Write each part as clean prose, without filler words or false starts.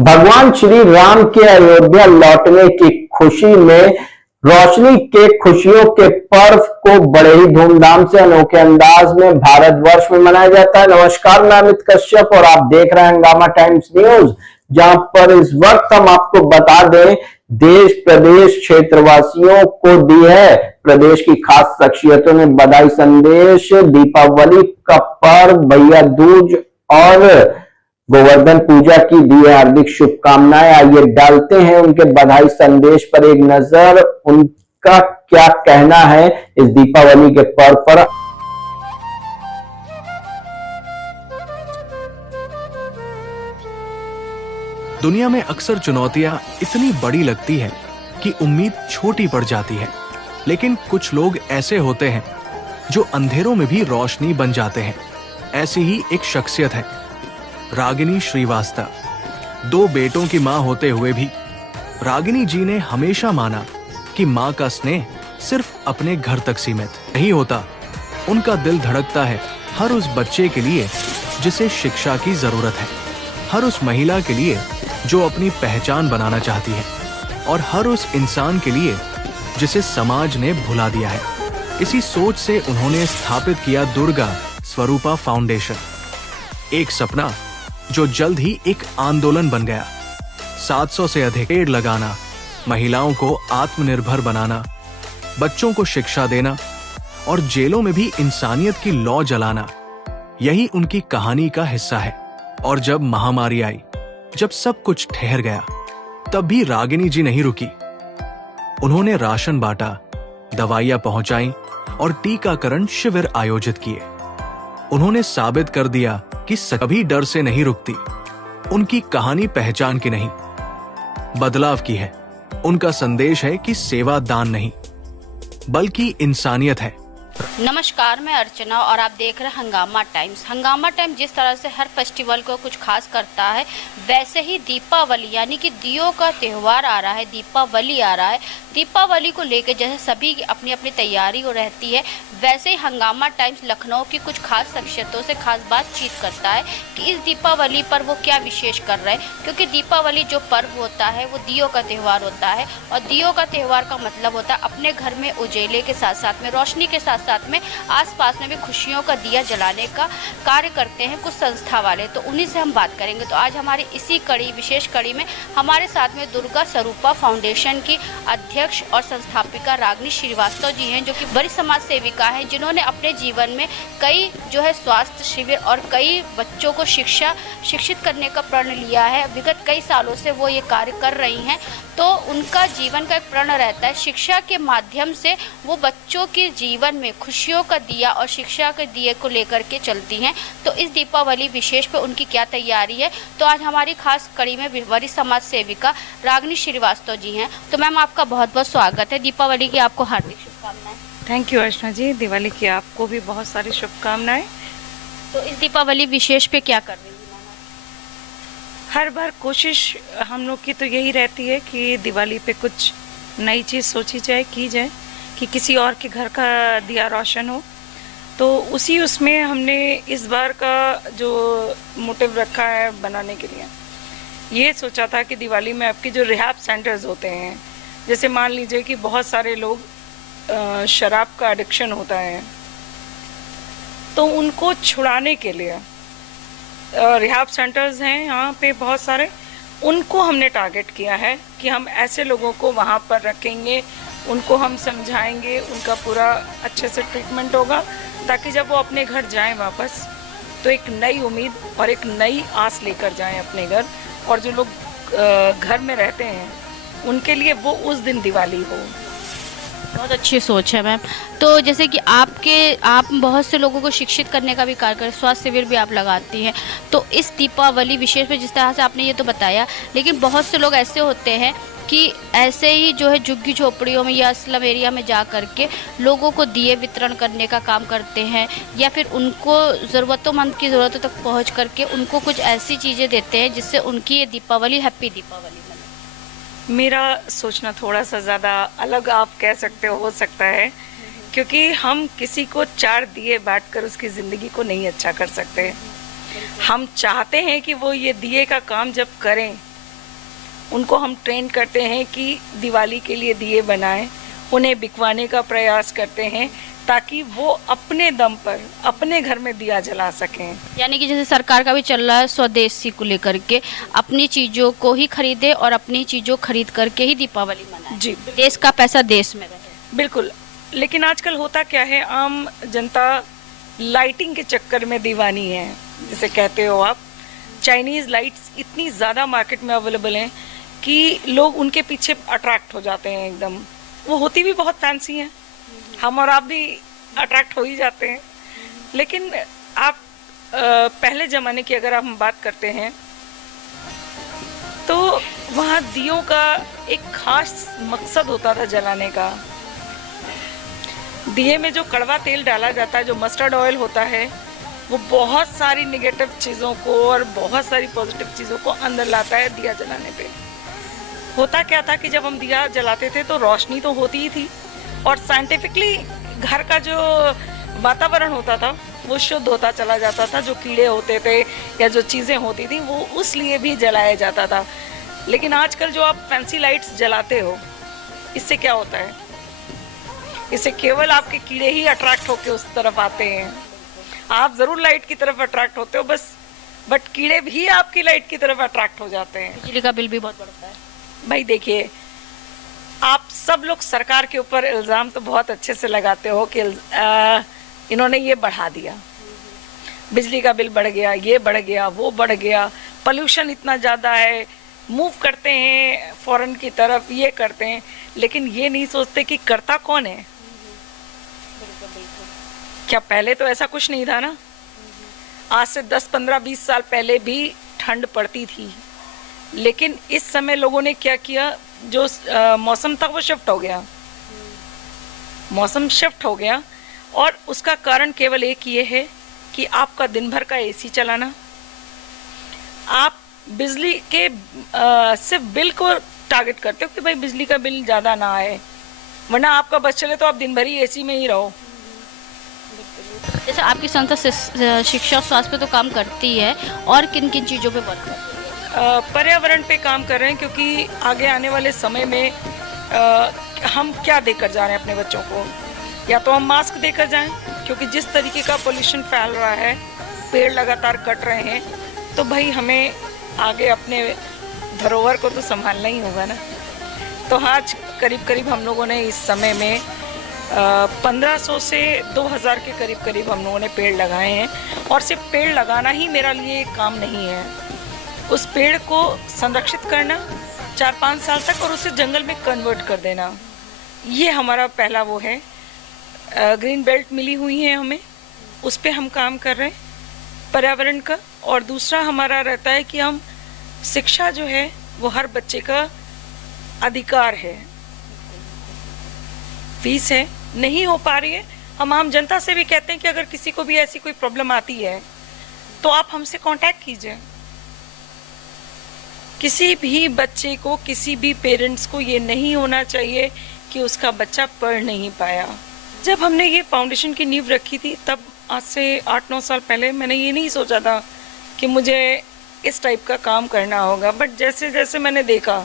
भगवान श्री राम के अयोध्या लौटने की खुशी में रोशनी के खुशियों के पर्व को बड़े ही धूमधाम से अनोखे अंदाज में भारतवर्ष में मनाया जाता है। नमस्कार, मैं अमित कश्यप और आप देख रहे हैं हंगामा टाइम्स न्यूज, जहां पर इस वक्त हम आपको बता दें देश प्रदेश क्षेत्रवासियों को दी है प्रदेश की खास शख्सियतों ने बधाई संदेश। दीपावली का पर्व, भैया दूज और गोवर्धन पूजा की दी है हार्दिक शुभकामनाएं। आइए डालते हैं उनके बधाई संदेश पर एक नजर, उनका क्या कहना है इस दीपावली के पर्व पर। दुनिया में अक्सर चुनौतियां इतनी बड़ी लगती है कि उम्मीद छोटी पड़ जाती है, लेकिन कुछ लोग ऐसे होते हैं जो अंधेरों में भी रोशनी बन जाते हैं। ऐसी ही एक शख्सियत है रागिनी श्रीवास्तव। 2 बेटों की मां होते हुए भी रागिनी जी ने हमेशा माना कि मां का स्नेह सिर्फ अपने घर तक सीमित नहीं होता। उनका दिल धड़कता है हर उस बच्चे के लिए जिसे शिक्षा की जरूरत है, हर उस महिला के लिए जो अपनी पहचान बनाना चाहती है और हर उस इंसान के लिए जिसे समाज ने भुला दिया है। इसी सोच से उन्होंने स्थापित किया दुर्गा स्वरूपा फाउंडेशन, एक सपना जो जल्द ही एक आंदोलन बन गया। 700 से अधिक पेड़ लगाना, महिलाओं को आत्मनिर्भर बनाना, बच्चों को शिक्षा देना और जेलों में भी इंसानियत की लौ जलाना, यही उनकी कहानी का हिस्सा है। और जब महामारी आई, जब सब कुछ ठहर गया, तब भी रागिनी जी नहीं रुकी। उन्होंने राशन बांटा, दवाइयां पहुंचाई और टीकाकरण शिविर आयोजित किए। उन्होंने साबित कर दिया कि कभी डर से नहीं रुकती। उनकी कहानी पहचान की नहीं, बदलाव की है। उनका संदेश है कि सेवा दान नहीं बल्कि इंसानियत है। नमस्कार, मैं अर्चना और आप देख रहे हैं हंगामा टाइम्स। हंगामा टाइम्स जिस तरह से हर फेस्टिवल को कुछ खास करता है, वैसे ही दीपावली यानी कि दियों का त्यौहार आ रहा है, दीपावली आ रहा है। दीपावली को लेकर जैसे सभी की अपनी अपनी तैयारी हो रहती है, वैसे ही हंगामा टाइम्स लखनऊ की कुछ खास शख्सियतों से खास बातचीत करता है कि इस दीपावली पर वो क्या विशेष कर रहे हैं। क्योंकि दीपावली जो पर्व होता है वो दियों का त्यौहार होता है, और दियों का त्यौहार का मतलब होता है अपने घर में उजेले के साथ साथ में, रोशनी के साथ साथ में आसपास में भी खुशियों का दिया जलाने का कार्य करते हैं कुछ संस्था वाले। तो उन्हीं से हम बात करेंगे। तो आज हमारी इसी कड़ी, विशेष कड़ी में हमारे साथ में दुर्गा स्वरूपा फाउंडेशन की अध्यक्ष और संस्थापिका रागिनी श्रीवास्तव जी हैं, जो कि बड़ी समाज सेविका हैं, जिन्होंने अपने जीवन में कई जो है स्वास्थ्य शिविर और कई बच्चों को शिक्षित करने का प्रण लिया है। विगत कई सालों से वो ये कार्य कर रही हैं। तो उनका जीवन का एक प्रण रहता है शिक्षा के माध्यम से वो बच्चों के जीवन में खुशियों का दिया और शिक्षा के दिए को लेकर के चलती हैं। तो इस दीपावली विशेष पे उनकी क्या तैयारी है, तो आज हमारी खास कड़ी में वरिष्ठ समाज सेविका रागिनी श्रीवास्तव जी हैं। तो मैम, आपका बहुत बहुत स्वागत है। दीपावली की आपको हार्दिक शुभकामनाएं। थैंक यू अर्चना जी, दिवाली की आपको भी बहुत सारी शुभकामनाएं। तो इस दीपावली विशेष पे क्या कर रही है? हर बार कोशिश हम लोग की तो यही रहती है कि दिवाली पे कुछ नई चीज़ सोची जाए, की जाए, कि किसी और के घर का दिया रोशन हो। तो उसमें हमने इस बार का जो मोटिव रखा है बनाने के लिए, ये सोचा था कि दिवाली में आपकी जो रिहैब सेंटर्स होते हैं, जैसे मान लीजिए कि बहुत सारे लोग शराब का एडिक्शन होता है, तो उनको छुड़ाने के लिए रिहैब सेंटर्स हैं यहाँ पे बहुत सारे, उनको हमने टारगेट किया है कि हम ऐसे लोगों को वहाँ पर रखेंगे, उनको हम समझाएंगे, उनका पूरा अच्छे से ट्रीटमेंट होगा, ताकि जब वो अपने घर जाएं वापस तो एक नई उम्मीद और एक नई आस लेकर जाएं अपने घर। और जो लोग घर में रहते हैं उनके लिए वो उस दिन दिवाली हो। बहुत अच्छी सोच है मैम। तो जैसे कि आप बहुत से लोगों को शिक्षित करने का भी कार्य करें, स्वास्थ्य शिविर भी आप लगाती हैं। तो इस दीपावली विशेष में जिस तरह से आपने ये तो बताया, लेकिन बहुत से लोग ऐसे होते हैं कि ऐसे ही जो है झुग्गी झोपड़ियों में या स्लम एरिया में जा करके लोगों को दिए वितरण करने का काम करते हैं, या फिर उनको ज़रूरतमंद की ज़रूरतों तक पहुँच करके उनको कुछ ऐसी चीज़ें देते हैं जिससे उनकी ये दीपावली हैप्पी दीपावली बने। मेरा सोचना थोड़ा सा ज़्यादा अलग आप कह सकते हो सकता है, क्योंकि हम किसी को 4 दिए बांटकर उसकी ज़िंदगी को नहीं अच्छा कर सकते। हम चाहते हैं कि वो ये दिए का काम जब करें उनको हम ट्रेन करते हैं कि दिवाली के लिए दिए बनाएं, उन्हें बिकवाने का प्रयास करते हैं ताकि वो अपने दम पर अपने घर में दिया जला सकें। यानी कि जैसे सरकार का भी चल रहा है स्वदेशी को लेकर के, अपनी चीज़ों को ही खरीदे और अपनी चीज़ों खरीद करके ही दीपावली मनाए, जी देश का पैसा देश में रहे। बिल्कुल। लेकिन आजकल होता क्या है, आम जनता लाइटिंग के चक्कर में दीवानी है, जिसे कहते हो आप। चाइनीज़ लाइट्स इतनी ज़्यादा मार्केट में अवेलेबल हैं कि लोग उनके पीछे अट्रैक्ट हो जाते हैं एकदम। वो होती भी बहुत फैंसी हैं, हम और आप भी अट्रैक्ट हो ही जाते हैं। लेकिन आप पहले ज़माने की अगर हम बात करते हैं तो वहाँ दियों का एक खास मकसद होता था जलाने का। दिए में जो कड़वा तेल डाला जाता है, जो मस्टर्ड ऑयल होता है, वो बहुत सारी निगेटिव चीज़ों को और बहुत सारी पॉजिटिव चीज़ों को अंदर लाता है दिया जलाने पे। होता क्या था कि जब हम दिया जलाते थे तो रोशनी तो होती ही थी, और साइंटिफिकली घर का जो वातावरण होता था वो शुद्ध होता चला जाता था। जो कीड़े होते थे या जो चीज़ें होती थी वो उस लिए भी जलाया जाता था। लेकिन आजकल जो आप फैंसी लाइट्स जलाते हो, इससे क्या होता है, इससे केवल आपके कीड़े ही अट्रैक्ट होकर उस तरफ आते हैं। आप ज़रूर लाइट की तरफ अट्रैक्ट होते हो बस, बट कीड़े भी आपकी लाइट की तरफ अट्रैक्ट हो जाते हैं। बिजली का बिल भी बहुत बढ़ता है। भाई देखिए, आप सब लोग सरकार के ऊपर इल्ज़ाम तो बहुत अच्छे से लगाते हो कि इन्होंने ये बढ़ा दिया, बिजली का बिल बढ़ गया, ये बढ़ गया, वो बढ़ गया, पोल्यूशन इतना ज़्यादा है, मूव करते हैं फॉरेन की तरफ, ये करते हैं, लेकिन ये नहीं सोचते कि करता कौन है। क्या पहले तो ऐसा कुछ नहीं था ना? आज से 10, 15, 20 साल पहले भी ठंड पड़ती थी, लेकिन इस समय लोगों ने क्या किया, जो मौसम था वो शिफ्ट हो गया, मौसम शिफ्ट हो गया। और उसका कारण केवल एक ये है कि आपका दिन भर का एसी चलाना, आप बिजली के सिर्फ बिल को टारगेट करते हो कि भाई बिजली का बिल ज़्यादा ना आए, वरना आपका बस चले तो आप दिन भर ही एसी में ही रहो। जैसे आपकी संस्था शिक्षा और स्वास्थ्य पे तो काम करती है, और किन किन चीज़ों पे वर्क करती है? पर्यावरण पे काम कर रहे हैं, क्योंकि आगे आने वाले समय में हम क्या देकर जा रहे हैं अपने बच्चों को। या तो हम मास्क देकर जाएं, क्योंकि जिस तरीके का पोल्यूशन फैल रहा है, पेड़ लगातार कट रहे हैं, तो भाई हमें आगे अपने धरोहर को तो संभालना ही होगा ना। तो आज करीब करीब हम लोगों ने इस समय में 1500 से 2000 के करीब करीब हम लोगों ने पेड़ लगाए हैं। और सिर्फ पेड़ लगाना ही मेरा लिए काम नहीं है, उस पेड़ को संरक्षित करना 4-5 साल तक और उसे जंगल में कन्वर्ट कर देना, ये हमारा पहला वो है। ग्रीन बेल्ट मिली हुई है हमें, उस पे हम काम कर रहे हैं पर्यावरण का। और दूसरा हमारा रहता है कि हम शिक्षा जो है वो हर बच्चे का अधिकार है। फीस है, नहीं हो पा रही है, हम आम जनता से भी कहते हैं कि अगर किसी को भी ऐसी कोई प्रॉब्लम आती है तो आप हमसे कांटेक्ट कीजिए। किसी भी बच्चे को, किसी भी पेरेंट्स को ये नहीं होना चाहिए कि उसका बच्चा पढ़ नहीं पाया। जब हमने ये फाउंडेशन की नींव रखी थी, तब आज से 8-9 साल पहले मैंने ये नहीं सोचा था कि मुझे इस टाइप का काम करना होगा। बट जैसे जैसे मैंने देखा,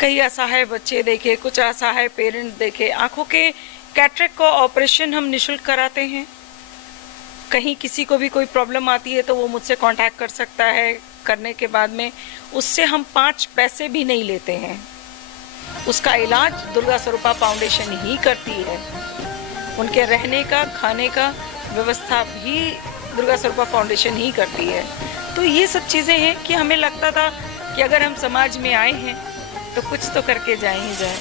कई असहाय बच्चे देखे, कुछ असहाय पेरेंट्स देखे, आंखों के कैटरेक्ट का ऑपरेशन हम निःशुल्क कराते हैं। कहीं किसी को भी कोई प्रॉब्लम आती है तो वो मुझसे कांटेक्ट कर सकता है। करने के बाद में उससे हम 5 पैसे भी नहीं लेते हैं। उसका इलाज दुर्गा स्वरूपा फाउंडेशन ही करती है। उनके रहने का, खाने का व्यवस्था भी दुर्गा स्वरूपा फाउंडेशन ही करती है। तो ये सब चीज़ें हैं कि हमें लगता था कि अगर हम समाज में आए हैं तो कुछ तो करके जाए ही जाए।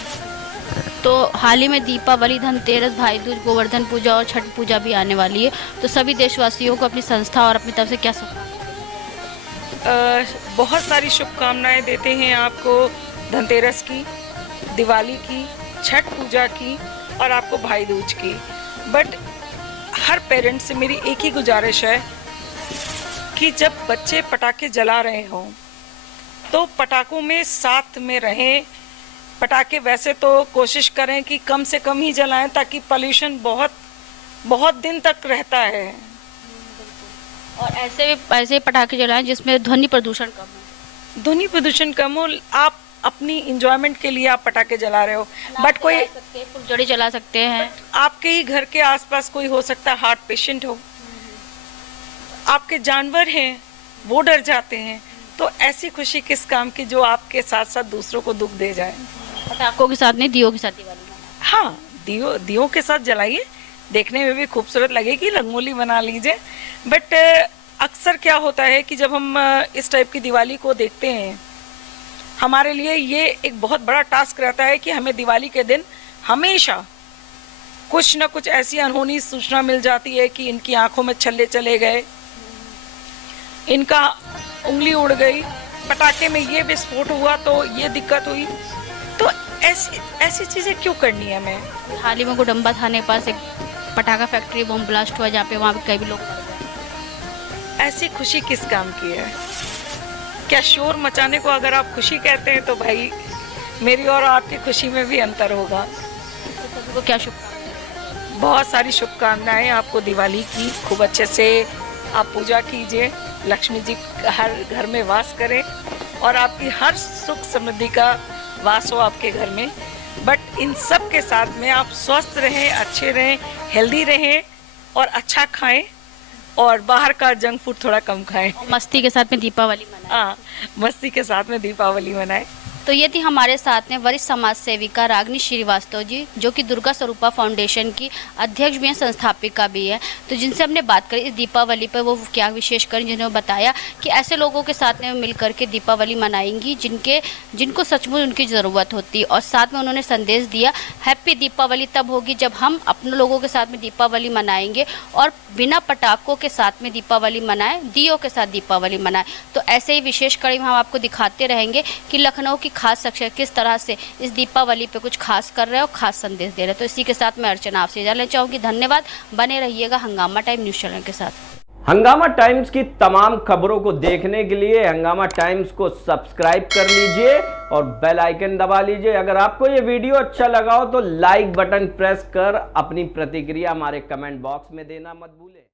तो हाल ही में दीपावली, धनतेरस, भाई दूज, गोवर्धन पूजा और छठ पूजा भी आने वाली है, तो सभी देशवासियों को अपनी संस्था और अपनी तरफ से क्या बहुत सारी शुभकामनाएं देते हैं आपको धनतेरस की, दिवाली की, छठ पूजा की और आपको भाई दूज की। बट हर पेरेंट से मेरी एक ही गुजारिश है कि जब बच्चे पटाखे जला रहे हों तो पटाखों में साथ में रहें। पटाखे वैसे तो कोशिश करें कि कम से कम ही जलाएं, ताकि पोल्यूशन बहुत दिन तक रहता है। और ऐसे पटाखे जलाएं जिसमें ध्वनि प्रदूषण कम हो। ध्वनि प्रदूषण कम हो, आप अपनी इंजॉयमेंट के लिए आप पटाखे जला रहे हो, बट कोई फुलझड़ी चला सकते हैं। आपके ही घर के आसपास कोई हो सकता है हार्ट पेशेंट हो, आपके जानवर हैं वो डर जाते हैं, तो ऐसी खुशी किस काम की जो आपके साथ साथ दूसरों को दुख दे जाए। पटाखों के साथ नहीं, दियों के साथ दिवाली मनाएं। हाँ, दियों के साथ जलाइए, देखने में भी खूबसूरत लगेगी, रंगोली बना लीजिए। बट अक्सर क्या होता है कि जब हम इस टाइप की दिवाली को देखते हैं, हमारे लिए ये एक बहुत बड़ा टास्क रहता है कि हमें दिवाली के दिन हमेशा कुछ न कुछ ऐसी अनहोनी सूचना मिल जाती है कि इनकी आंखों में छल्ले चले गए, इनका उंगली उड़ गई, पटाखे में ये विस्फोट हुआ तो ये दिक्कत हुई। तो ऐसी चीज़ें क्यों करनी है हमें। हाल ही में गुडम्बा थाने के पास एक पटाखा फैक्ट्री बम ब्लास्ट हुआ, जहाँ पे वहाँ पे कई भी लोग मर गए। ऐसी खुशी किस काम की है। क्या शोर मचाने को अगर आप खुशी कहते हैं तो भाई मेरी और आपकी खुशी में भी अंतर होगा। तो सभी को क्या शुभकामनाएं। बहुत सारी शुभकामनाएं आपको दिवाली की। खूब अच्छे से आप पूजा कीजिए, लक्ष्मी जी हर घर में वास करें और आपकी हर सुख समृद्धि का वास हो आपके घर में। बट इन सब के साथ में आप स्वस्थ रहें, अच्छे रहें, हेल्दी रहें और अच्छा खाएं और बाहर का जंक फूड थोड़ा कम खाएं। मस्ती के साथ में दीपावली मनाएं। हाँ, मस्ती के साथ में दीपावली मनाएं। तो ये थी हमारे साथ में वरिष्ठ समाज सेविका रागनी श्रीवास्तव जी, जो कि दुर्गा स्वरूपा फाउंडेशन की अध्यक्ष भी हैं, संस्थापिका भी है। तो जिनसे हमने बात करी इस दीपावली पर, वो क्या विशेष कर जिन्होंने बताया कि ऐसे लोगों के साथ में मिल करके दीपावली मनाएंगी जिनको सचमुच उनकी ज़रूरत होती है। और साथ में उन्होंने संदेश दिया, हैप्पी दीपावली तब होगी जब हम अपने लोगों के साथ में दीपावली मनाएंगे और बिना पटाखों के साथ में दीपावली मनाएं, दियों के साथ दीपावली मनाएं। तो ऐसे ही विशेष कड़ी में हम आपको दिखाते रहेंगे कि लखनऊ की खास शख्सियत किस तरह से इस दीपावली पे कुछ खास कर रहे हैं और खास संदेश दे रहे हैं। तो इसी के साथ मैं अर्चना आपसे इजाज़त लेना चाहूँगी। धन्यवाद, बने रहिएगा हंगामा टाइम न्यूज़ चैनल के साथ। हंगामा टाइम्स की तमाम खबरों को देखने के लिए हंगामा टाइम्स को सब्सक्राइब कर लीजिए और बेल आइकन दबा लीजिए। अगर आपको ये वीडियो अच्छा लगा हो तो लाइक बटन प्रेस कर अपनी प्रतिक्रिया हमारे कमेंट बॉक्स में देना मत भूलें।